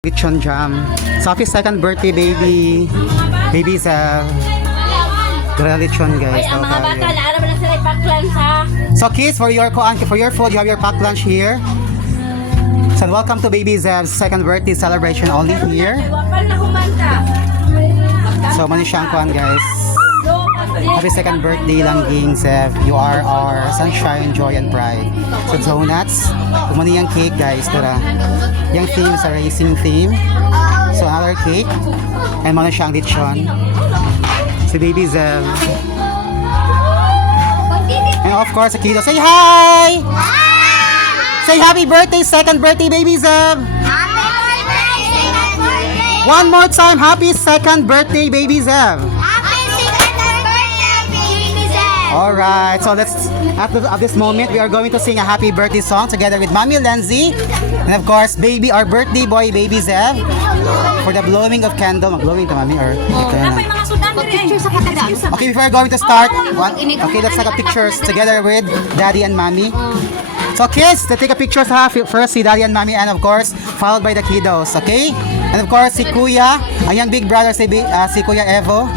Lechon Jam. Sophie's second birthday baby. Baby's lechon guys. Ay, ang mga bata, naaraman na sila ipaklan sa... So kids, for your food, you have your packed lunch here. So welcome to baby's second birthday celebration only here. Wapal na humanta. So mani siyang kuan guys. Happy second birthday Langging Zev. You are our sunshine, joy, and pride. So donuts, kumani yung cake guys. Tara. Yung theme sa racing theme. So another cake. And mani siyang lechon. Si baby Zev. And of course, Akido. Say hi! Say happy birthday, second birthday, baby Zev. One more time, happy second birthday, baby Zev. Alright, so let's, at this moment, we are going to sing a happy birthday song together with Mommy Lenzi. And of course, baby, our birthday boy, baby Zev. For the blowing of candle. Mag-blowing to Mommy, or? Okay, before we're going to start, okay, let's take a pictures together with Daddy and Mommy. So kids, let's take a picture first, si Daddy and Mommy, and of course, followed by the kiddos, okay? And of course, si Kuya, ang young big brother, si Kuya Evo.